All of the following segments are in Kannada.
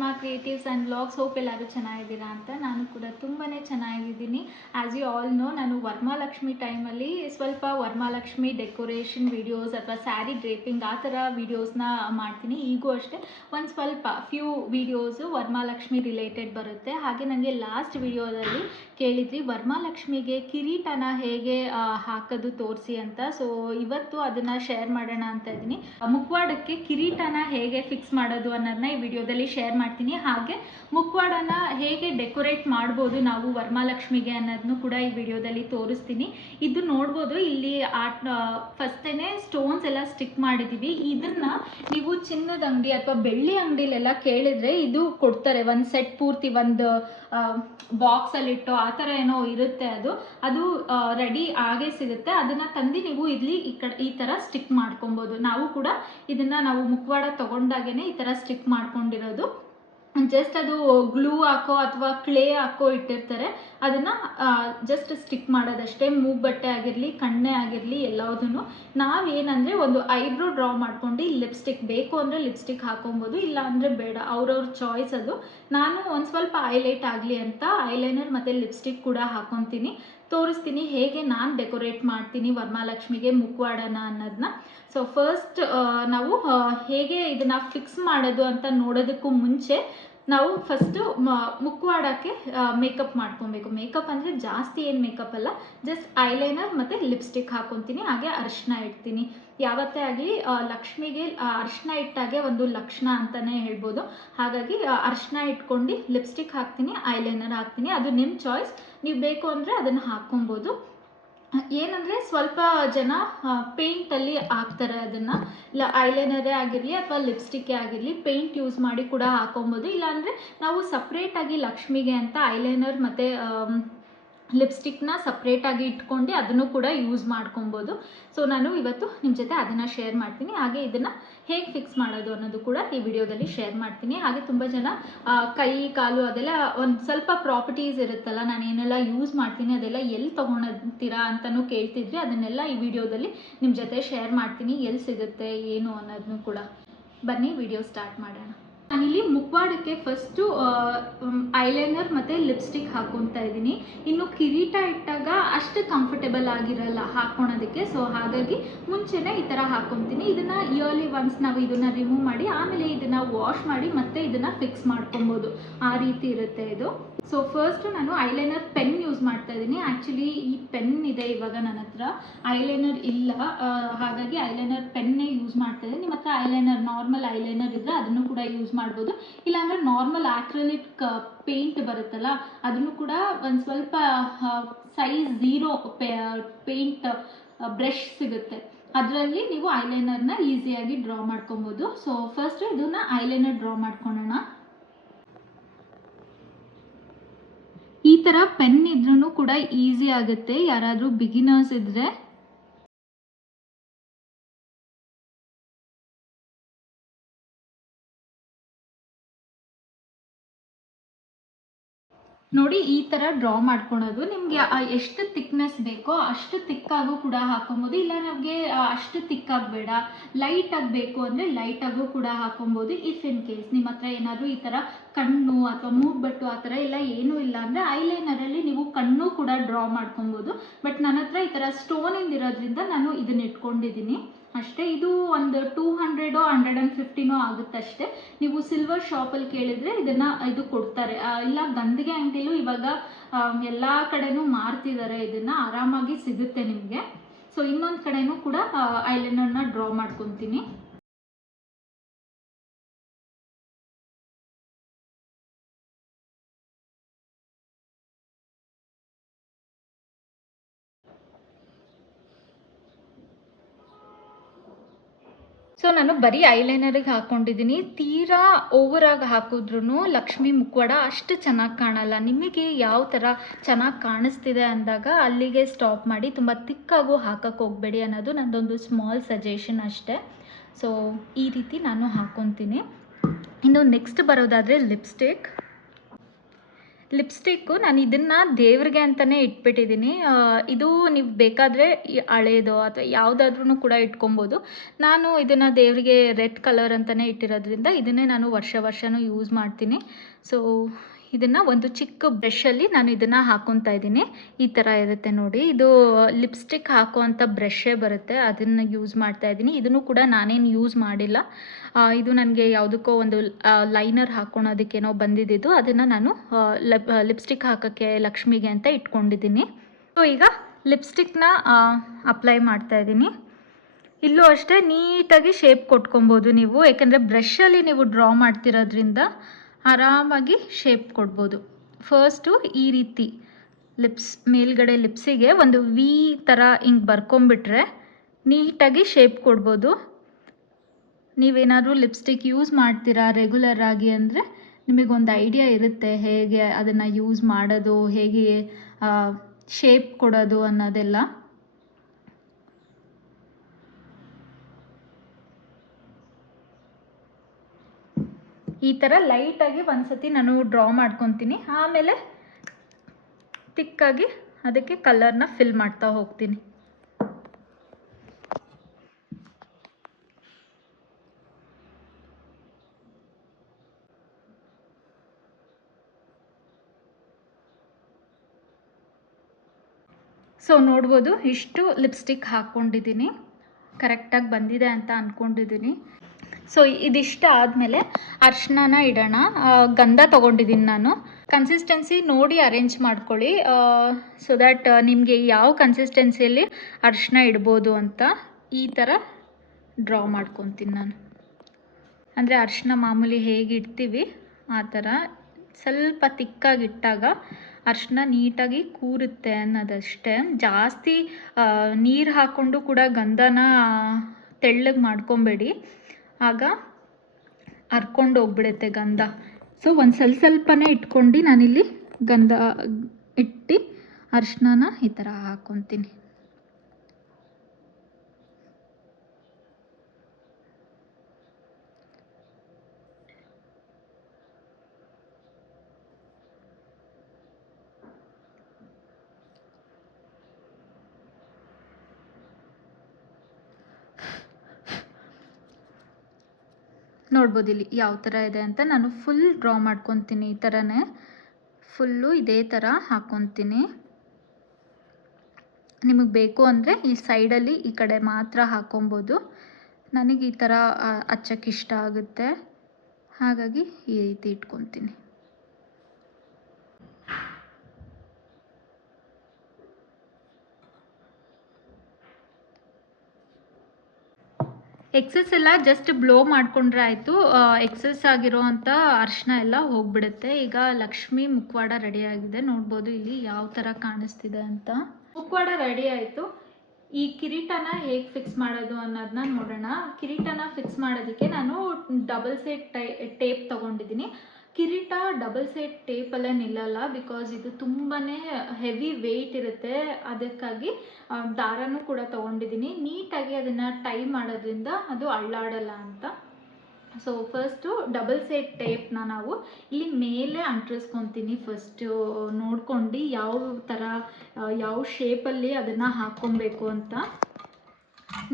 ಲಕ್ಷ್ಮಾ ಕ್ರಿಯೇಟಿವ್ಸ್ ಆ್ಯಂಡ್ ವ್ಲಾಗ್ಸ್. ಹೋಪ್ ಎಲ್ಲರೂ ಚೆನ್ನಾಗಿದ್ದೀರಾ ಅಂತ. ನಾನು ಕೂಡ ತುಂಬಾ ಚೆನ್ನಾಗಿದ್ದೀನಿ. ಆ್ಯಸ್ ಯು ಆಲ್ ನೋ, ನಾನು ವರಮಹಾಲಕ್ಷ್ಮಿ ಟೈಮಲ್ಲಿ ಸ್ವಲ್ಪ ವರಮಹಾಲಕ್ಷ್ಮಿ ಡೆಕೋರೇಷನ್ ವೀಡಿಯೋಸ್ ಅಥವಾ ಸ್ಯಾರಿ ಡ್ರೇಪಿಂಗ್ ಆ ಥರ ವೀಡಿಯೋಸ್ನ ಮಾಡ್ತೀನಿ. ಈಗೂ ಅಷ್ಟೇ ಒಂದು ಸ್ವಲ್ಪ ಫ್ಯೂ ವೀಡಿಯೋಸು ವರಮಹಾಲಕ್ಷ್ಮಿ ರಿಲೇಟೆಡ್ ಬರುತ್ತೆ. ಹಾಗೆ ನನಗೆ ಲಾಸ್ಟ್ ವಿಡಿಯೋದಲ್ಲಿ ಕೇಳಿದ್ರಿ ವರಮಹಾಲಕ್ಷ್ಮಿಗೆ ಕಿರೀಟನ ಹೇಗೆ ಹಾಕೋದು ತೋರಿಸಿ ಅಂತ. ಸೊ ಇವತ್ತು ಅದನ್ನು ಶೇರ್ ಮಾಡೋಣ ಅಂತ ಇದ್ದೀನಿ. ಮುಖವಾಡಕ್ಕೆ ಕಿರೀಟನ ಹೇಗೆ ಫಿಕ್ಸ್ ಮಾಡೋದು ಅನ್ನೋದನ್ನ ಈ ವಿಡಿಯೋದಲ್ಲಿ ಶೇರ್ ಮಾಡ್ತೀನಿ. ಹಾಗೆ ಮುಖವಾಡನ ಹೇಗೆ ಡೆಕೋರೇಟ್ ಮಾಡ್ಬೋದು ನಾವು ವರಮಹಾಲಕ್ಷ್ಮಿಗೆ ಅನ್ನೋದನ್ನು ಕೂಡ ಈ ವಿಡಿಯೋದಲ್ಲಿ ತೋರಿಸ್ತೀನಿ. ಇದು ನೋಡ್ಬೋದು, ಇಲ್ಲಿ ಫಸ್ಟೇನೆ ಸ್ಟೋನ್ಸ್ ಎಲ್ಲ ಸ್ಟಿಕ್ ಮಾಡಿದ್ದೀವಿ. ಇದನ್ನು ನೀವು ಚಿನ್ನದ ಅಂಗಡಿ ಅಥವಾ ಬೆಳ್ಳಿ ಅಂಗಡಿಲೆಲ್ಲ ಕೇಳಿದರೆ ಇದು ಕೊಡ್ತಾರೆ. ಒಂದು ಸೆಟ್ ಪೂರ್ತಿ ಒಂದು ಬಾಕ್ಸಲ್ಲಿಟ್ಟು ಆ ಥರ ಏನೋ ಇರುತ್ತೆ. ಅದು ರೆಡಿ ಆಗೇ ಸಿಗುತ್ತೆ. ಅದನ್ನು ತಂದು ನೀವು ಇಲ್ಲಿ ಈ ಥರ ಸ್ಟಿಕ್ ಮಾಡ್ಕೊಬೋದು. ನಾವು ಕೂಡ ಇದನ್ನು ನಾವು ಮುಖವಾಡ ತೊಗೊಂಡಾಗೇ ಈ ಥರ ಸ್ಟಿಕ್ ಮಾಡ್ಕೊಂಡಿರೋದು. ಜಸ್ಟ್ ಅದು ಗ್ಲೂ ಹಾಕೋ ಅಥವಾ ಕ್ಲೇ ಹಾಕೋ ಇಟ್ಟಿರ್ತಾರೆ, ಅದನ್ನು ಜಸ್ಟ್ ಸ್ಟಿಕ್ ಮಾಡೋದಷ್ಟೇ. ಮೂಗ್ಬಟ್ಟೆ ಆಗಿರಲಿ, ಕಣ್ಣೆ ಆಗಿರಲಿ, ಎಲ್ಲದನ್ನು ನಾವೇನಂದರೆ ಒಂದು ಐಬ್ರೋ ಡ್ರಾ ಮಾಡ್ಕೊಂಡು ಲಿಪ್ಸ್ಟಿಕ್ ಬೇಕು ಅಂದರೆ ಲಿಪ್ಸ್ಟಿಕ್ ಹಾಕೊಬೋದು, ಇಲ್ಲ ಅಂದರೆ ಬೇಡ, ಅವ್ರವ್ರ ಚಾಯ್ಸ್ ಅದು. ನಾನು ಒಂದು ಸ್ವಲ್ಪ ಹೈಲೈಟ್ ಆಗಲಿ ಅಂತ ಐಲೈನರ್ ಮತ್ತು ಲಿಪ್ಸ್ಟಿಕ್ ಕೂಡ ಹಾಕೊತೀನಿ. ತೋರಿಸ್ತೀನಿ ಹೇಗೆ ನಾನು ಡೆಕೋರೇಟ್ ಮಾಡ್ತೀನಿ ವರಮಹಾಲಕ್ಷ್ಮಿಗೆ ಮುಖವಾಡನ ಅನ್ನೋದನ್ನ. ಸೊ ಫಸ್ಟ್ ನಾವು ಹೇಗೆ ಇದನ್ನು ಫಿಕ್ಸ್ ಮಾಡೋದು ಅಂತ ನೋಡೋದಕ್ಕೂ ಮುಂಚೆ ನಾವು ಫಸ್ಟು ಮುಖವಾಡಕ್ಕೆ ಮೇಕಪ್ ಮಾಡ್ಕೊಬೇಕು. ಮೇಕಪ್ ಅಂದರೆ ಜಾಸ್ತಿ ಏನು ಮೇಕಪ್ ಅಲ್ಲ, ಜಸ್ಟ್ ಐಲೈನರ್ ಮತ್ತು ಲಿಪ್ಸ್ಟಿಕ್ ಹಾಕೊತೀನಿ. ಹಾಗೆ ಅರಿಶಿನ ಇಡ್ತೀನಿ. ಯಾವತ್ತೇ ಆಗಲಿ ಲಕ್ಷ್ಮಿಗೆ ಅರಿಶಿನ ಇಟ್ಟಾಗೆ ಒಂದು ಲಕ್ಷಣ ಅಂತಲೇ ಹೇಳ್ಬೋದು. ಹಾಗಾಗಿ ಅರಿಶಿನ ಇಟ್ಕೊಂಡು ಲಿಪ್ಸ್ಟಿಕ್ ಹಾಕ್ತೀನಿ, ಐಲೈನರ್ ಹಾಕ್ತೀನಿ. ಅದು ನಿಮ್ಮ ಚಾಯ್ಸ್, ನೀವು ಬೇಕು ಅಂದರೆ ಅದನ್ನು ಹಾಕ್ಕೊಬೋದು. ಏನಂದರೆ ಸ್ವಲ್ಪ ಜನ ಪೇಂಟಲ್ಲಿ ಹಾಕ್ತಾರೆ ಅದನ್ನು, ಇಲ್ಲ ಐಲೈನರೇ ಆಗಿರಲಿ ಅಥವಾ ಲಿಪ್ಸ್ಟಿಕ್ಕೇ ಆಗಿರಲಿ ಪೇಂಟ್ ಯೂಸ್ ಮಾಡಿ ಕೂಡ ಹಾಕೊಬೋದು. ಇಲ್ಲಾಂದರೆ ನಾವು ಸಪ್ರೇಟಾಗಿ ಲಕ್ಷ್ಮಿಗೆ ಅಂತ ಐಲೈನರ್ ಮತ್ತು ಲಿಪ್ಸ್ಟಿಕ್ನ ಸಪ್ರೇಟಾಗಿ ಇಟ್ಕೊಂಡು ಅದನ್ನು ಕೂಡ ಯೂಸ್ ಮಾಡ್ಕೊಬೋದು. ಸೊ ನಾನು ಇವತ್ತು ನಿಮ್ಮ ಜೊತೆ ಅದನ್ನು ಶೇರ್ ಮಾಡ್ತೀನಿ. ಹಾಗೆ ಇದನ್ನು ಹೇಗೆ ಫಿಕ್ಸ್ ಮಾಡೋದು ಅನ್ನೋದು ಕೂಡ ಈ ವಿಡಿಯೋದಲ್ಲಿ ಶೇರ್ ಮಾಡ್ತೀನಿ. ಹಾಗೆ ತುಂಬ ಜನ ಕೈ ಕಾಲು ಅದೆಲ್ಲ ಒಂದು ಸ್ವಲ್ಪ ಪ್ರಾಪರ್ಟೀಸ್ ಇರುತ್ತಲ್ಲ, ನಾನು ಏನೆಲ್ಲ ಯೂಸ್ ಮಾಡ್ತೀನಿ ಅದೆಲ್ಲ ಎಲ್ಲಿ ತೊಗೊಳತ್ತೀರಾ ಅಂತಲೂ ಕೇಳ್ತಿದ್ರಿ. ಅದನ್ನೆಲ್ಲ ಈ ವಿಡಿಯೋದಲ್ಲಿ ನಿಮ್ಮ ಜೊತೆ ಶೇರ್ ಮಾಡ್ತೀನಿ, ಎಲ್ಲಿ ಸಿಗುತ್ತೆ ಏನು ಅನ್ನೋದನ್ನು ಕೂಡ. ಬನ್ನಿ ವಿಡಿಯೋ ಸ್ಟಾರ್ಟ್ ಮಾಡೋಣ. ನಾನಿಲ್ಲಿ ಮುಖವಾಡಕ್ಕೆ ಫಸ್ಟು ಐಲೈನರ್ ಮತ್ತು ಲಿಪ್ಸ್ಟಿಕ್ ಹಾಕ್ಕೊತಾ ಇದ್ದೀನಿ. ಇನ್ನು ಕಿರೀಟ ಇಟ್ಟಾಗ ಅಷ್ಟು ಕಂಫರ್ಟೇಬಲ್ ಆಗಿರಲ್ಲ ಹಾಕ್ಕೊಳೋದಕ್ಕೆ. ಸೊ ಹಾಗಾಗಿ ಮುಂಚೆನೇ ಈ ಥರ ಹಾಕ್ಕೊತೀನಿ. ಇದನ್ನು ಇಯರ್ಲಿ ಒನ್ಸ್ ನಾವು ಇದನ್ನು ರಿಮೂವ್ ಮಾಡಿ ಆಮೇಲೆ ಇದನ್ನು ವಾಶ್ ಮಾಡಿ ಮತ್ತೆ ಇದನ್ನು ಫಿಕ್ಸ್ ಮಾಡ್ಕೊಬೋದು. ಆ ರೀತಿ ಇರುತ್ತೆ ಇದು. ಸೊ ಫಸ್ಟು ನಾನು ಐಲೈನರ್ ಪೆನ್ ಯೂಸ್ ಮಾಡ್ತಾ ಇದ್ದೀನಿ. ಆ್ಯಕ್ಚುಲಿ ಈ ಪೆನ್ ಇದೆ ಇವಾಗ ನನ್ನ ಹತ್ರ, ಐಲೈನರ್ ಇಲ್ಲ. ಹಾಗಾಗಿ ಐಲೈನರ್ ಪೆನ್ನೇ ಯೂಸ್ ಮಾಡ್ತಾ ಇದ್ದೀನಿ. ನಿಮ್ಮ ಹತ್ರ ಐಲೈನರ್ ನಾರ್ಮಲ್ ಐಲೈನರ್ ಇದ್ದರೆ ಅದನ್ನು ಕೂಡ ಯೂಸ್ ಮಾಡ್ಬೋದು. ಇಲ್ಲಾಂದರೆ ನಾರ್ಮಲ್ ಆಕ್ರಿಲಿಕ್ ಪೇಂಟ್ ಬರುತ್ತಲ್ಲ, ಅದನ್ನು ಕೂಡ ಒಂದು ಸ್ವಲ್ಪ ಸೈಜ್ 0 ಪೇಂಟ್ ಬ್ರಷ್ ಸಿಗುತ್ತೆ, ಅದರಲ್ಲಿ ನೀವು ಐಲೈನರ್ನ ಈಸಿಯಾಗಿ ಡ್ರಾ ಮಾಡ್ಕೊಬೋದು. ಸೊ ಫಸ್ಟ್ ಇದನ್ನು ಐಲೈನರ್ ಡ್ರಾ ಮಾಡ್ಕೊಳ್ಳೋಣ. ಈ ಥರ ಪೆನ್ ಇದ್ರೂ ಕೂಡ ಈಸಿ ಆಗುತ್ತೆ ಯಾರಾದರೂ ಬಿಗಿನರ್ಸ್ ಇದ್ದರೆ. ನೋಡಿ ಈ ಥರ ಡ್ರಾ ಮಾಡ್ಕೊಳೋದು. ನಿಮಗೆ ಎಷ್ಟು ತಿಕ್ನೆಸ್ ಬೇಕೋ ಅಷ್ಟು ತಿಕ್ಕಾಗೂ ಕೂಡ ಹಾಕೊಬೋದು, ಇಲ್ಲ ನಮಗೆ ಅಷ್ಟು ತಿಕ್ಕಾಗಿ ಬೇಡ ಲೈಟ್ ಆಗಬೇಕು ಅಂದರೆ ಲೈಟಾಗೂ ಕೂಡ ಹಾಕೊಬೋದು. ಇಫ್ ಇನ್ ಕೇಸ್ ನಿಮ್ಮ ಹತ್ರ ಏನಾದರೂ ಈ ಥರ ಕಣ್ಣು ಅಥವಾ ಮೂಗ್ಬಟ್ಟು ಆ ಥರ ಎಲ್ಲ ಏನೂ ಇಲ್ಲ ಅಂದರೆ ಐಲೈನರಲ್ಲಿ ನೀವು ಕಣ್ಣು ಕೂಡ ಡ್ರಾ ಮಾಡ್ಕೊಬೋದು. ಬಟ್ ನನ್ನ ಹತ್ರ ಈ ಥರ ಸ್ಟೋನಿಂದ ಇರೋದ್ರಿಂದ ನಾನು ಇದನ್ನ ಇಟ್ಕೊಂಡಿದ್ದೀನಿ ಅಷ್ಟೇ. ಇದು ಒಂದು 200 150 ಆಗುತ್ತಷ್ಟೇ. ನೀವು ಸಿಲ್ವರ್ ಶಾಪಲ್ಲಿ ಕೇಳಿದರೆ ಇದು ಕೊಡ್ತಾರೆ, ಇಲ್ಲ ಗಂದಿಗೆ ಅಂಗಡಿಲೂ ಇವಾಗ ಎಲ್ಲ ಕಡೆನೂ ಮಾರ್ತಿದ್ದಾರೆ. ಇದನ್ನು ಆರಾಮಾಗಿ ಸಿಗುತ್ತೆ ನಿಮಗೆ. ಸೊ ಇನ್ನೊಂದು ಕಡೆನೂ ಕೂಡ ಐಲೈನರ್ನ ಡ್ರಾ ಮಾಡ್ಕೊತೀನಿ. ಸೊ ನಾನು ಬರೀ ಐಲೈನರಿಗೆ ಹಾಕ್ಕೊಂಡಿದ್ದೀನಿ. ತೀರಾ ಓವರಾಗಿ ಹಾಕಿದ್ರೂ ಲಕ್ಷ್ಮಿ ಮುಖವಾಡ ಅಷ್ಟು ಚೆನ್ನಾಗಿ ಕಾಣಲ್ಲ. ನಿಮಗೆ ಯಾವ ಥರ ಚೆನ್ನಾಗಿ ಕಾಣಿಸ್ತಿದೆ ಅಂದಾಗ ಅಲ್ಲಿಗೆ ಸ್ಟಾಪ್ ಮಾಡಿ, ತುಂಬ ತಿಕ್ಕಾಗೂ ಹಾಕಕ್ಕೆ ಹೋಗಬೇಡಿ ಅನ್ನೋದು ನನ್ನದೊಂದು ಸ್ಮಾಲ್ ಸಜೆಷನ್ ಅಷ್ಟೇ. ಸೊ ಈ ರೀತಿ ನಾನು ಹಾಕ್ಕೊತೀನಿ. ಇನ್ನು ನೆಕ್ಸ್ಟ್ ಬರೋದಾದರೆ ಲಿಪ್ಸ್ಟಿಕ್ಕು ನಾನು ಇದನ್ನು ದೇವ್ರಿಗೆ ಅಂತಲೇ ಇಟ್ಬಿಟ್ಟಿದ್ದೀನಿ. ಇದು ನೀವು ಬೇಕಾದರೆ ಹಳೇದೋ ಅಥವಾ ಯಾವುದಾದ್ರೂ ಕೂಡ ಇಟ್ಕೊಬೋದು. ನಾನು ಇದನ್ನು ದೇವರಿಗೆ ರೆಡ್ ಕಲರ್ ಅಂತಲೇ ಇಟ್ಟಿರೋದ್ರಿಂದ ಇದನ್ನೇ ನಾನು ವರ್ಷವೂ ಯೂಸ್ ಮಾಡ್ತೀನಿ. ಸೊ ಇದನ್ನು ಒಂದು ಚಿಕ್ಕ ಬ್ರಷಲ್ಲಿ ನಾನು ಇದನ್ನು ಹಾಕ್ಕೊತಾ ಇದ್ದೀನಿ. ಈ ಥರ ಇರುತ್ತೆ ನೋಡಿ, ಇದು ಲಿಪ್ಸ್ಟಿಕ್ ಹಾಕುವಂಥ ಬ್ರಷೇ ಬರುತ್ತೆ, ಅದನ್ನು ಯೂಸ್ ಮಾಡ್ತಾ ಇದ್ದೀನಿ. ಇದನ್ನು ಕೂಡ ನಾನೇನು ಯೂಸ್ ಮಾಡಿಲ್ಲ. ಇದು ನನಗೆ ಯಾವುದಕ್ಕೋ ಒಂದು ಲೈನರ್ ಹಾಕ್ಕೊಳೋದಕ್ಕೇನೋ ಬಂದಿದ್ದು, ಅದನ್ನು ನಾನು ಲಿಪ್ಸ್ಟಿಕ್ ಹಾಕೋಕ್ಕೆ ಲಕ್ಷ್ಮಿಗೆ ಅಂತ ಇಟ್ಕೊಂಡಿದ್ದೀನಿ. ಸೊ ಈಗ ಲಿಪ್ಸ್ಟಿಕ್ನ ಅಪ್ಲೈ ಮಾಡ್ತಾ ಇದ್ದೀನಿ. ಇಲ್ಲೂ ಅಷ್ಟೇ ನೀಟಾಗಿ ಶೇಪ್ ಕೊಟ್ಕೊಬೋದು ನೀವು, ಯಾಕೆಂದರೆ ಬ್ರಷಲ್ಲಿ ನೀವು ಡ್ರಾ ಮಾಡ್ತಿರೋದ್ರಿಂದ ಆರಾಮಾಗಿ ಶೇಪ್ ಕೊಡ್ಬೋದು. ಫಸ್ಟು ಈ ರೀತಿ ಮೇಲ್ಗಡೆ ಲಿಪ್ಸಿಗೆ ಒಂದು ವಿ ಥರ ಹಿಂಗೆ ಬರ್ಕೊಂಬಿಟ್ರೆ ನೀಟಾಗಿ ಶೇಪ್ ಕೊಡ್ಬೋದು. ನೀವೇನಾದರೂ ಲಿಪ್ಸ್ಟಿಕ್ ಯೂಸ್ ಮಾಡ್ತೀರಾ ರೆಗ್ಯುಲರ್ ಆಗಿ ಅಂದರೆ ನಿಮಗೊಂದು ಐಡಿಯಾ ಇರುತ್ತೆ ಹೇಗೆ ಅದನ್ನು ಯೂಸ್ ಮಾಡೋದು, ಹೇಗೆ ಶೇಪ್ ಕೊಡೋದು ಅನ್ನೋದೆಲ್ಲ. ಈ ಥರ ಲೈಟಾಗಿ ಒಂದ್ಸತಿ ನಾನು ಡ್ರಾ ಮಾಡ್ಕೊತೀನಿ, ಆಮೇಲೆ ತಿಕ್ಕಾಗಿ ಅದಕ್ಕೆ ಕಲರ್ನ ಫಿಲ್ ಮಾಡ್ತಾ ಹೋಗ್ತೀನಿ. ಸೊ ನೋಡ್ಬೋದು, ಇಷ್ಟು ಲಿಪ್ಸ್ಟಿಕ್ ಹಾಕ್ಕೊಂಡಿದ್ದೀನಿ, ಕರೆಕ್ಟಾಗಿ ಬಂದಿದೆ ಅಂತ ಅಂದ್ಕೊಂಡಿದ್ದೀನಿ. ಸೊ ಇದಿಷ್ಟ ಆದಮೇಲೆ ಅರ್ಶಿನ ಇಡೋಣ. ಗಂಧ ತೊಗೊಂಡಿದ್ದೀನಿ ನಾನು. ಕನ್ಸಿಸ್ಟೆನ್ಸಿ ನೋಡಿ ಅರೇಂಜ್ ಮಾಡ್ಕೊಳ್ಳಿ, ಸೊ ದ್ಯಾಟ್ ನಿಮಗೆ ಯಾವ ಕನ್ಸಿಸ್ಟೆನ್ಸಿಯಲ್ಲಿ ಅರ್ಶಿನ ಇಡ್ಬೋದು ಅಂತ. ಈ ಥರ ಡ್ರಾ ಮಾಡ್ಕೊತೀನಿ ನಾನು. ಅಂದರೆ ಅರ್ಶಿನ ಮಾಮೂಲಿ ಹೇಗೆ ಇಡ್ತೀವಿ ಆ ಥರ ಸ್ವಲ್ಪ ತಿಕ್ಕಾಗಿಟ್ಟಾಗ ಅರ್ಶಿನ ನೀಟಾಗಿ ಕೂರುತ್ತೆ ಅನ್ನೋದಷ್ಟೇ. ಜಾಸ್ತಿ ನೀರು ಹಾಕ್ಕೊಂಡು ಕೂಡ ಗಂಧನ ತೆಳ್ಳಗೆ ಮಾಡ್ಕೊಬೇಡಿ, ಆಗ ಹರ್ಕೊಂಡು ಹೋಗ್ಬಿಡುತ್ತೆ ಗಂಧ. ಸೊ ಒಂದು ಸ್ವಲ್ಪನೇ ಇಟ್ಕೊಂಡು ನಾನಿಲ್ಲಿ ಗಂಧ ಇಟ್ಟು ಅರ್ಶಿನ ಈ ಥರ ಹಾಕ್ಕೊತೀನಿ. ನೋಡ್ಬೋದು ಇಲ್ಲಿ ಯಾವ ಥರ ಇದೆ ಅಂತ. ನಾನು ಫುಲ್ ಡ್ರಾ ಮಾಡ್ಕೊತೀನಿ, ಈ ಥರನೇ ಫುಲ್ಲು ಇದೇ ಥರ ಹಾಕ್ಕೊತೀನಿ. ನಿಮಗೆ ಬೇಕು ಅಂದರೆ ಈ ಸೈಡಲ್ಲಿ ಈ ಕಡೆ ಮಾತ್ರ ಹಾಕ್ಕೊಬೋದು. ನನಗೆ ಈ ಥರ ಹಚ್ಚಕ್ಕೆ ಇಷ್ಟ ಆಗುತ್ತೆ, ಹಾಗಾಗಿ ಈ ರೀತಿ ಇಟ್ಕೊತೀನಿ. ಎಕ್ಸಸ್ ಎಲ್ಲ ಜಸ್ಟ್ ಬ್ಲೋ ಮಾಡಿಕೊಂಡ್ರೆ ಆಯಿತು. ಎಕ್ಸಸ್ ಆಗಿರೋ ಅಂಥ ಅರಿಶಿನ ಎಲ್ಲ ಹೋಗ್ಬಿಡುತ್ತೆ. ಈಗ ಲಕ್ಷ್ಮಿ ಮುಖವಾಡ ರೆಡಿಯಾಗಿದೆ, ನೋಡ್ಬೋದು ಇಲ್ಲಿ ಯಾವ ಥರ ಕಾಣಿಸ್ತಿದೆ ಅಂತ. ಮುಖವಾಡ ರೆಡಿ ಆಯಿತು. ಈ ಕಿರೀಟನ ಹೇಗೆ ಫಿಕ್ಸ್ ಮಾಡೋದು ಅನ್ನೋದನ್ನ ನೋಡೋಣ. ಕಿರೀಟನ ಫಿಕ್ಸ್ ಮಾಡೋದಕ್ಕೆ ನಾನು ಡಬಲ್ ಸೈಡ್ ಟೇಪ್ ತೊಗೊಂಡಿದ್ದೀನಿ. ಕಿರೀಟ ಡಬಲ್ ಸೈಡ್ ಟೇಪಲ್ಲೇ ನಿಲ್ಲಲ್ಲ, ಬಿಕಾಸ್ ಇದು ತುಂಬಾ ಹೆವಿ ವೆಯ್ಟ್ ಇರುತ್ತೆ. ಅದಕ್ಕಾಗಿ ದಾರನೂ ಕೂಡ ತೊಗೊಂಡಿದ್ದೀನಿ. ನೀಟಾಗಿ ಅದನ್ನು ಟೈ ಮಾಡೋದ್ರಿಂದ ಅದು ಅಳ್ಳಾಡಲ್ಲ ಅಂತ. ಸೊ ಫಸ್ಟು ಡಬಲ್ ಸೈಡ್ ಟೇಪ್ನ ನಾವು ಇಲ್ಲಿ ಮೇಲೆ ಅಂಟಿಸ್ಕೊತೀನಿ. ಫಸ್ಟು ನೋಡ್ಕೊಂಡು ಯಾವ ಥರ ಯಾವ ಶೇಪಲ್ಲಿ ಅದನ್ನು ಹಾಕ್ಕೊಬೇಕು ಅಂತ.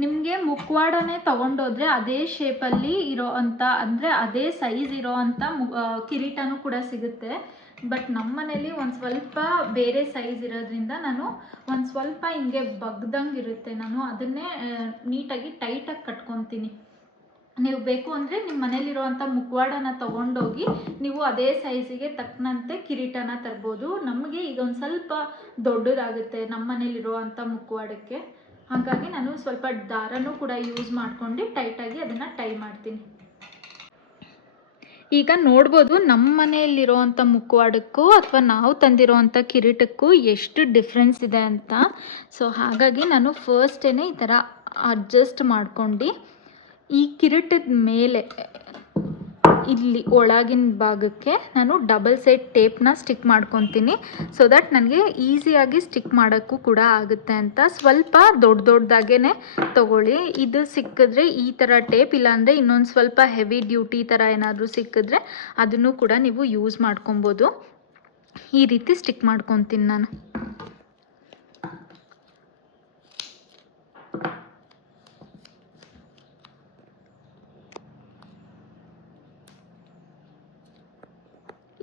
ನಿಮಗೆ ಮುಖವಾಡನೇ ತೊಗೊಂಡೋದ್ರೆ ಅದೇ ಶೇಪಲ್ಲಿ ಇರೋ ಅಂಥ, ಅಂದರೆ ಅದೇ ಸೈಜ್ ಇರೋ ಅಂಥ ಕಿರೀಟನೂ ಕೂಡ ಸಿಗುತ್ತೆ. ಬಟ್ ನಮ್ಮ ಮನೇಲಿ ಒಂದು ಸ್ವಲ್ಪ ಬೇರೆ ಸೈಜ್ ಇರೋದ್ರಿಂದ ನಾನು ಒಂದು ಸ್ವಲ್ಪ ಹಿಂಗೆ ಬಗ್ದಂಗೆ ಇರುತ್ತೆ, ನಾನು ಅದನ್ನೇ ನೀಟಾಗಿ ಟೈಟಾಗಿ ಕಟ್ಕೊತೀನಿ. ನೀವು ಬೇಕು ಅಂದರೆ ನಿಮ್ಮ ಮನೇಲಿರುವಂಥ ಮುಖವಾಡನ ತೊಗೊಂಡೋಗಿ ನೀವು ಅದೇ ಸೈಜಿಗೆ ತಕ್ಕನಂತೆ ಕಿರೀಟನ ತರ್ಬೋದು. ನಮಗೆ ಇದೊಂದು ಸ್ವಲ್ಪ ದೊಡ್ಡದಾಗುತ್ತೆ ನಮ್ಮ ಮನೇಲಿರುವಂಥ ಮುಖವಾಡಕ್ಕೆ, ಹಾಗಾಗಿ ನಾನು ಸ್ವಲ್ಪ ದಾರನೂ ಕೂಡ ಯೂಸ್ ಮಾಡ್ಕೊಂಡು ಟೈಟಾಗಿ ಅದನ್ನು ಟೈ ಮಾಡ್ತೀನಿ. ಈಗ ನೋಡ್ಬೋದು ನಮ್ಮ ಮನೆಯಲ್ಲಿರೋವಂಥ ಮುಖವಾಡಕ್ಕೂ ಅಥವಾ ನಾವು ತಂದಿರೋವಂಥ ಕಿರೀಟಕ್ಕೂ ಎಷ್ಟು ಡಿಫ್ರೆನ್ಸ್ ಇದೆ ಅಂತ. ಸೊ ಹಾಗಾಗಿ ನಾನು ಫಸ್ಟೇ ಈ ಥರ ಅಡ್ಜಸ್ಟ್ ಮಾಡ್ಕೊಂಡು ಈ ಕಿರೀಟದ ಮೇಲೆ ಇಲ್ಲಿ ಒಳಗಿನ ಭಾಗಕ್ಕೆ ನಾನು ಡಬಲ್ ಸೈಡ್ ಟೇಪ್ನ ಸ್ಟಿಕ್ ಮಾಡ್ಕೊತೀನಿ. ಸೊ ದಟ್ ನನಗೆ ಈಸಿಯಾಗಿ ಸ್ಟಿಕ್ ಮಾಡೋಕ್ಕೂ ಕೂಡ ಆಗುತ್ತೆ ಅಂತ. ಸ್ವಲ್ಪ ದೊಡ್ಡದಾಗೇ ತೊಗೊಳ್ಳಿ. ಇದು ಸಿಕ್ಕಿದ್ರೆ ಈ ಥರ ಟೇಪ್, ಇಲ್ಲಾಂದರೆ ಇನ್ನೊಂದು ಸ್ವಲ್ಪ ಹೆವಿ ಡ್ಯೂಟಿ ಥರ ಏನಾದರೂ ಸಿಕ್ಕಿದ್ರೆ ಅದನ್ನು ಕೂಡ ನೀವು ಯೂಸ್ ಮಾಡ್ಕೊಬೋದು. ಈ ರೀತಿ ಸ್ಟಿಕ್ ಮಾಡ್ಕೊತೀನಿ ನಾನು.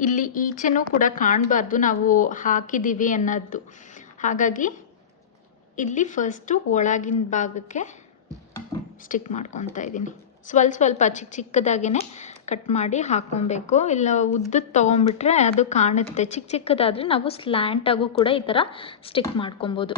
ಇಲ್ಲಿ ಈಚೆನೂ ಕೂಡ ಕಾಣಬಾರ್ದು ನಾವು ಹಾಕಿದ್ದೀವಿ ಅನ್ನೋದು. ಹಾಗಾಗಿ ಇಲ್ಲಿ ಫಸ್ಟು ಒಳಗಿನ ಭಾಗಕ್ಕೆ ಸ್ಟಿಕ್ ಮಾಡ್ಕೊತಾ ಇದ್ದೀನಿ. ಸ್ವಲ್ಪ ಚಿಕ್ಕದಾಗೇ ಕಟ್ ಮಾಡಿ ಹಾಕ್ಕೊಬೇಕು. ಇಲ್ಲ ಉದ್ದಕ್ಕೆ ತೊಗೊಂಬಿಟ್ರೆ ಅದು ಕಾಣುತ್ತೆ. ಚಿಕ್ಕದಾದರೆ ನಾವು ಸ್ಲ್ಯಾಂಟಾಗೂ ಕೂಡ ಈ ಥರ ಸ್ಟಿಕ್ ಮಾಡ್ಕೊಬೋದು.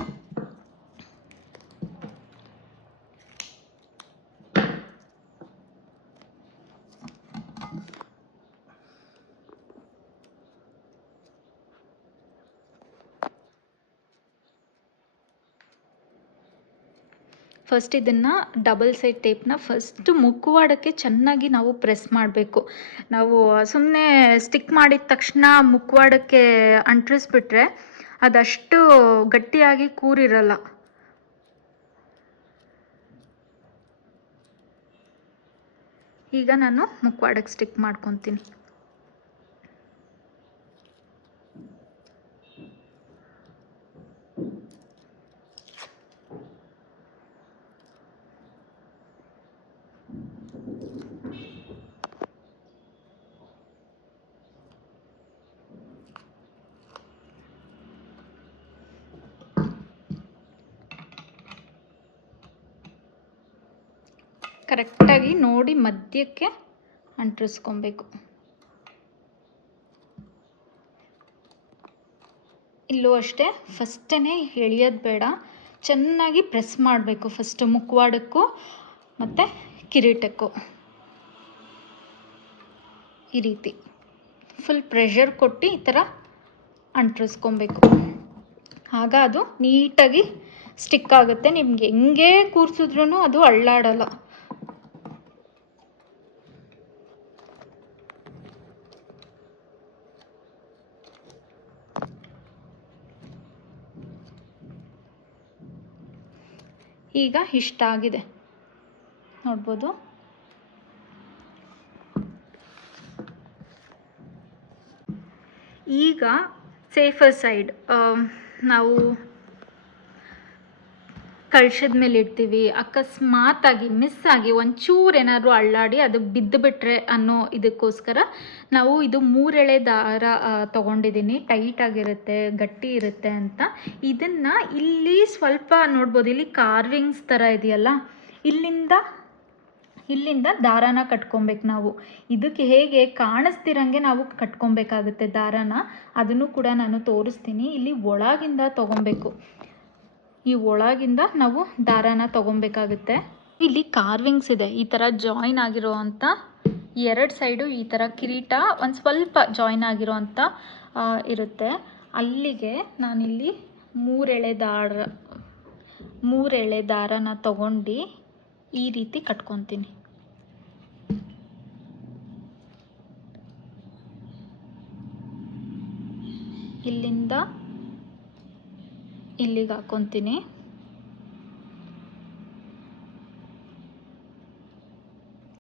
ಫಸ್ಟ್ ಇದನ್ನು ಡಬಲ್ ಸೈಡ್ ಟೇಪ್ನ ಫಸ್ಟ್ ಮುಖವಾಡಕ್ಕೆ ಚೆನ್ನಾಗಿ ನಾವು ಪ್ರೆಸ್ ಮಾಡಬೇಕು. ನಾವು ಸುಮ್ಮನೆ ಸ್ಟಿಕ್ ಮಾಡಿದ ತಕ್ಷಣ ಮುಖವಾಡಕ್ಕೆ ಅಂಟಿಸ್ಬಿಟ್ರೆ ಅದಷ್ಟು ಗಟ್ಟಿಯಾಗಿ ಕೂರಿರಲ್ಲ. ಈಗ ನಾನು ಮುಖವಾಡಕ್ಕೆ ಸ್ಟಿಕ್ ಮಾಡ್ಕೊತೀನಿ. ಕರೆಕ್ಟಾಗಿ ನೋಡಿ ಮಧ್ಯಕ್ಕೆ ಅಂಟಿಸ್ಕೊಬೇಕು. ಇಲ್ಲೂ ಅಷ್ಟೇ ಫಸ್ಟೇ ಎಳೆಯೋದು ಬೇಡ, ಚೆನ್ನಾಗಿ ಪ್ರೆಸ್ ಮಾಡಬೇಕು. ಫಸ್ಟು ಮುಖವಾಡಕ್ಕೂ ಮತ್ತು ಕಿರೀಟಕ್ಕೂ ಈ ರೀತಿ ಫುಲ್ ಪ್ರೆಷರ್ ಕೊಟ್ಟು ಈ ಥರ ಅಂಟಿಸ್ಕೊಬೇಕು. ಆಗ ಅದು ನೀಟಾಗಿ ಸ್ಟಿಕ್ ಆಗುತ್ತೆ. ನಿಮ್ಗೆ ಹೆಂಗೆ ಕೂರಿಸಿದ್ರೂ ಅದು ಅಳ್ಳಾಡಲ್ಲ. ಈಗ ಇಷ್ಟ ಆಗಿದೆ ನೋಡ್ಬೋದು. ಈಗ ಸೇಫರ್ ಸೈಡ್ ನಾವು ಕಳ್ಸದ ಮೇಲೆ ಇಡ್ತೀವಿ, ಅಕಸ್ಮಾತಾಗಿ ಮಿಸ್ ಆಗಿ ಒಂಚೂರು ಏನಾದರೂ ಅಳ್ಳಾಡಿ ಅದು ಬಿದ್ದುಬಿಟ್ರೆ ಅನ್ನೋ ಇದಕ್ಕೋಸ್ಕರ ನಾವು ಇದು 3 ಎಳೆ ದಾರ ತೊಗೊಂಡಿದ್ದೀನಿ. ಟೈಟಾಗಿರುತ್ತೆ, ಗಟ್ಟಿ ಇರುತ್ತೆ ಅಂತ. ಇದನ್ನು ಇಲ್ಲಿ ಸ್ವಲ್ಪ ನೋಡ್ಬೋದು, ಇಲ್ಲಿ ಕಾರ್ವಿಂಗ್ಸ್ ಥರ ಇದೆಯಲ್ಲ, ಇಲ್ಲಿಂದ ದಾರಾನ ಕಟ್ಕೊಬೇಕು ನಾವು. ಇದಕ್ಕೆ ಹೇಗೆ ಕಾಣಿಸ್ತಿರಂಗೆ ನಾವು ಕಟ್ಕೊಬೇಕಾಗುತ್ತೆ ದಾರಾನ. ಅದನ್ನು ಕೂಡ ನಾನು ತೋರಿಸ್ತೀನಿ. ಇಲ್ಲಿ ಒಳಗಿಂದ ತೊಗೊಬೇಕು. ಈ ಒಳಗಿಂದ ನಾವು ದಾರಾನ ತೊಗೊಬೇಕಾಗುತ್ತೆ. ಇಲ್ಲಿ ಕಾರ್ವಿಂಗ್ಸ್ ಇದೆ, ಈ ಥರ ಜಾಯಿನ್ ಆಗಿರೋ ಅಂಥ 2 ಸೈಡು ಈ ಥರ ಕಿರೀಟ ಒಂದು ಸ್ವಲ್ಪ ಜಾಯಿನ್ ಆಗಿರೋ ಅಂಥ ಇರುತ್ತೆ. ಅಲ್ಲಿಗೆ ನಾನಿಲ್ಲಿ 3 ಎಳೆ ದಾರಾನ ತೊಗೊಂಡು ಈ ರೀತಿ ಕಟ್ಕೊತೀನಿ. ಇಲ್ಲಿಂದ ಇಲ್ಲಿಗೆ ಹಾಕ್ಕೊತೀನಿ.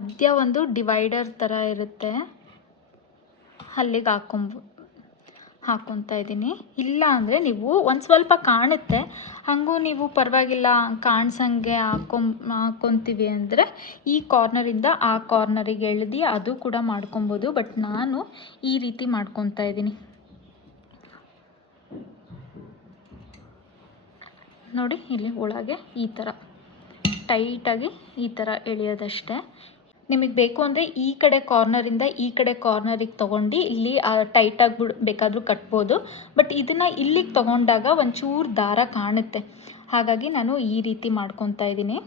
ಮಧ್ಯ ಒಂದು ಡಿವೈಡರ್ ಥರ ಇರುತ್ತೆ, ಅಲ್ಲಿಗೆ ಹಾಕ್ಕೊತಾ ಇದ್ದೀನಿ. ಇಲ್ಲ ಅಂದರೆ ನೀವು ಒಂದು ಸ್ವಲ್ಪ ಕಾಣುತ್ತೆ, ಹಾಗೂ ನೀವು ಪರವಾಗಿಲ್ಲ ಕಾಣಿಸಂಗೆ ಹಾಕ್ಕೊತೀವಿ ಅಂದರೆ ಈ ಕಾರ್ನರಿಂದ ಆ ಕಾರ್ನರಿಗೆ ಎಳ್ದು ಅದು ಕೂಡ ಮಾಡ್ಕೊಬೋದು. ಬಟ್ ನಾನು ಈ ರೀತಿ ಮಾಡ್ಕೊತಾ ಇದ್ದೀನಿ ನೋಡಿ. ಇಲ್ಲಿ ಒಳಗೆ ಈ ಥರ ಟೈಟಾಗಿ ಈ ಥರ ಎಳೆಯೋದಷ್ಟೇ. ನಿಮಗೆ ಬೇಕು ಅಂದರೆ ಈ ಕಡೆ ಕಾರ್ನರಿಂದ ಈ ಕಡೆ ಕಾರ್ನರಿಗೆ ತೊಗೊಂಡು ಇಲ್ಲಿ ಟೈಟಾಗಿ ಬೇಕಾದರೂ ಕಟ್ಬೋದು. ಬಟ್ ಇದನ್ನು ಇಲ್ಲಿಗೆ ತೊಗೊಂಡಾಗ ಒಂಚೂರು ದಾರ ಕಾಣುತ್ತೆ, ಹಾಗಾಗಿ ನಾನು ಈ ರೀತಿ ಮಾಡ್ಕೊತಾ ಇದ್ದೀನಿ.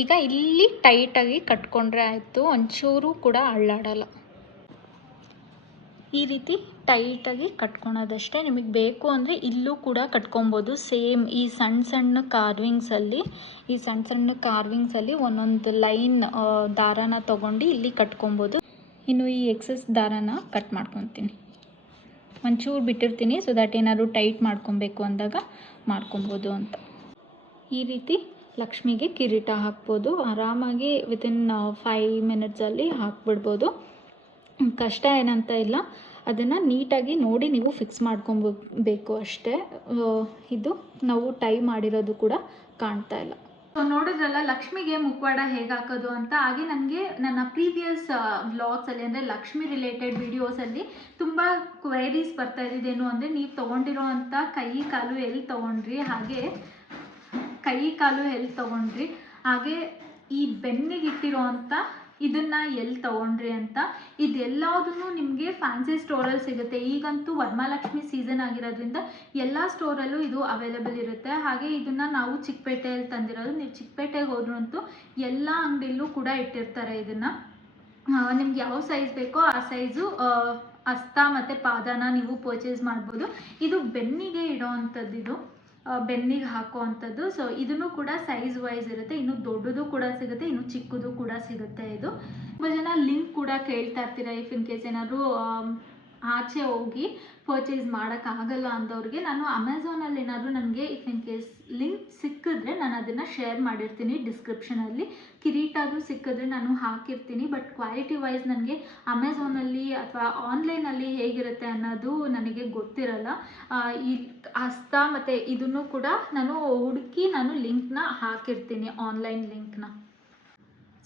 ಈಗ ಇಲ್ಲಿ ಟೈಟಾಗಿ ಕಟ್ಕೊಂಡ್ರೆ ಆಯಿತು, ಒಂಚೂರು ಕೂಡ ಅಳ್ಳಾಡಲ್ಲ. ಈ ರೀತಿ ಟೈಟಾಗಿ ಕಟ್ಕೊಳೋದಷ್ಟೇ. ನಿಮಗೆ ಬೇಕು ಅಂದರೆ ಇಲ್ಲೂ ಕೂಡ ಕಟ್ಕೊಬೋದು. ಸೇಮ್ ಈ ಸಣ್ಣ ಕಾರ್ವಿಂಗ್ಸಲ್ಲಿ ಒಂದೊಂದು ಲೈನ್ ದಾರಾನ ತೊಗೊಂಡು ಇಲ್ಲಿ ಕಟ್ಕೊಬೋದು. ಇನ್ನು ಈ ಎಕ್ಸಸ್ ದಾರಾನ ಕಟ್ ಮಾಡ್ಕೊತೀನಿ ಒಂಚೂರು ಬಿಟ್ಟಿರ್ತೀನಿ, ಸೊ ದ್ಯಾಟ್ ಏನಾದ್ರು ಟೈಟ್ ಮಾಡ್ಕೊಬೇಕು ಅಂದಾಗ ಮಾಡ್ಕೊಬೋದು ಅಂತ. ಈ ರೀತಿ ಲಕ್ಷ್ಮಿಗೆ ಕಿರೀಟ ಹಾಕ್ಬೋದು. ಆರಾಮಾಗಿ ವಿತಿನ್ 5 ಮಿನಿಟ್ಸಲ್ಲಿ ಹಾಕ್ಬಿಡ್ಬೋದು. ಕಷ್ಟ ಏನಂತ ಇಲ್ಲ, ಅದನ್ನು ನೀಟಾಗಿ ನೋಡಿ ನೀವು ಫಿಕ್ಸ್ ಮಾಡ್ಕೊಬೇಕು ಅಷ್ಟೇ. ಇದು ನಾವು ಟೈ ಮಾಡಿರೋದು ಕೂಡ ಕಾಣ್ತಾ ಇಲ್ಲ. ಸೊ ನೋಡಿದ್ರಲ್ಲ ಲಕ್ಷ್ಮಿಗೆ ಮುಖವಾಡ ಹೇಗೆ ಹಾಕೋದು ಅಂತ. ಹಾಗೆ ನನಗೆ ನನ್ನ ಪ್ರೀವಿಯಸ್ ವ್ಲಾಗ್ಸಲ್ಲಿ ಅಂದರೆ ಲಕ್ಷ್ಮಿ ರಿಲೇಟೆಡ್ ವಿಡಿಯೋಸಲ್ಲಿ ತುಂಬ ಕ್ವೈರೀಸ್ ಬರ್ತಾ ಇದ್ದಿದ್ದೇನು ಅಂದರೆ ನೀವು ತೊಗೊಂಡಿರೋ ಅಂಥ ಕೈ ಕಾಲು ಎಲ್ಲಿ ತೊಗೊಂಡ್ರಿ, ಹಾಗೆ ಈ ಬೆನ್ನಿಗೆ ಇಟ್ಟಿರೋ ಅಂಥ ಇದನ್ನು ಎಲ್ಲಿ ತೊಗೊಂಡ್ರಿ ಅಂತ. ಇದೆಲ್ಲದೂ ನಿಮಗೆ ಫ್ಯಾನ್ಸಿ ಸ್ಟೋರಲ್ಲಿ ಸಿಗುತ್ತೆ. ಈಗಂತೂ ವರಮಹಾಲಕ್ಷ್ಮಿ ಸೀಸನ್ ಆಗಿರೋದ್ರಿಂದ ಎಲ್ಲ ಸ್ಟೋರಲ್ಲೂ ಇದು ಅವೈಲೇಬಲ್ ಇರುತ್ತೆ. ಹಾಗೆ ಇದನ್ನು ನಾವು ಚಿಕ್ಕಪೇಟೆಯಲ್ಲಿ ತಂದಿರೋದು. ನೀವು ಚಿಕ್ಕಪೇಟೆಗೆ ಹೋದ್ರಂತೂ ಎಲ್ಲ ಅಂಗಡಿಯಲ್ಲೂ ಕೂಡ ಇಟ್ಟಿರ್ತಾರೆ ಇದನ್ನು. ನಿಮ್ಗೆ ಯಾವ ಸೈಜ್ ಬೇಕೋ ಆ ಸೈಜು ಹಸ್ತ ಮತ್ತು ಪಾದನ ನೀವು ಪರ್ಚೇಸ್ ಮಾಡ್ಬೋದು. ಇದು ಬೆನ್ನಿಗೆ ಇಡೋ ಅಂಥದ್ದು, ಇದು ಬೆನ್ನಿಗೆ ಹಾಕೋ ಅಂಥದ್ದು. ಸೊ ಇದನ್ನು ಕೂಡ ಸೈಜ್ ವೈಸ್ ಇರುತ್ತೆ. ಇನ್ನು ದೊಡ್ಡದು ಕೂಡ ಸಿಗುತ್ತೆ, ಇನ್ನು ಚಿಕ್ಕದು ಕೂಡ ಸಿಗುತ್ತೆ. ಇದು ತುಂಬ ಜನ ಲಿಂಕ್ ಕೂಡ ಕೇಳ್ತಾ ಇರ್ತೀರ. ಇಫ್ ಇನ್ ಕೇಸ್ ಏನಾದರೂ ಆಚೆ ಹೋಗಿ ಪರ್ಚೇಸ್ ಮಾಡೋಕ್ಕಾಗಲ್ಲ ಅಂದವ್ರಿಗೆ ನಾನು ಅಮೆಝಾನಲ್ಲಿ ಏನಾದರೂ ನನಗೆ ಇಫ್ ಇನ್ ಕೇಸ್ ಲಿಂಕ್ ಸಿಕ್ಕಿದ್ರೆ ನಾನು ಅದನ್ನು ಶೇರ್ ಮಾಡಿರ್ತೀನಿ ಡಿಸ್ಕ್ರಿಪ್ಷನಲ್ಲಿ. ಕಿರೀಟದು ಸಿಕ್ಕಿದ್ರೆ ನಾನು ಹಾಕಿರ್ತೀನಿ. ಬಟ್ ಕ್ವಾಲಿಟಿ ವೈಸ್ ನನಗೆ ಅಮೆಝಾನಲ್ಲಿ ಅಥವಾ ಆನ್ಲೈನಲ್ಲಿ ಹೇಗಿರುತ್ತೆ ಅನ್ನೋದು ನನಗೆ ಗೊತ್ತಿರಲ್ಲ. ಈ ಹಸ್ತ ಮತ್ತು ಇದನ್ನು ಕೂಡ ನಾನು ಹುಡುಕಿ ಲಿಂಕ್ನ ಹಾಕಿರ್ತೀನಿ, ಆನ್ಲೈನ್ ಲಿಂಕ್ನ.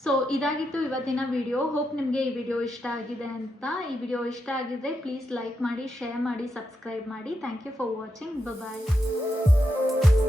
ಸೊ ಇದಾಗಿತ್ತು ಇವತ್ತಿನ ವಿಡಿಯೋ. ಹೋಪ್ ನಿಮಗೆ ಈ ವಿಡಿಯೋ ಇಷ್ಟ ಆಗಿದೆ ಅಂತ. ಈ ವಿಡಿಯೋ ಇಷ್ಟ ಆಗಿದ್ರೆ ಪ್ಲೀಸ್ ಲೈಕ್ ಮಾಡಿ, ಶೇರ್ ಮಾಡಿ, ಸಬ್ಸ್ಕ್ರೈಬ್ ಮಾಡಿ. Thank you for watching. Bye.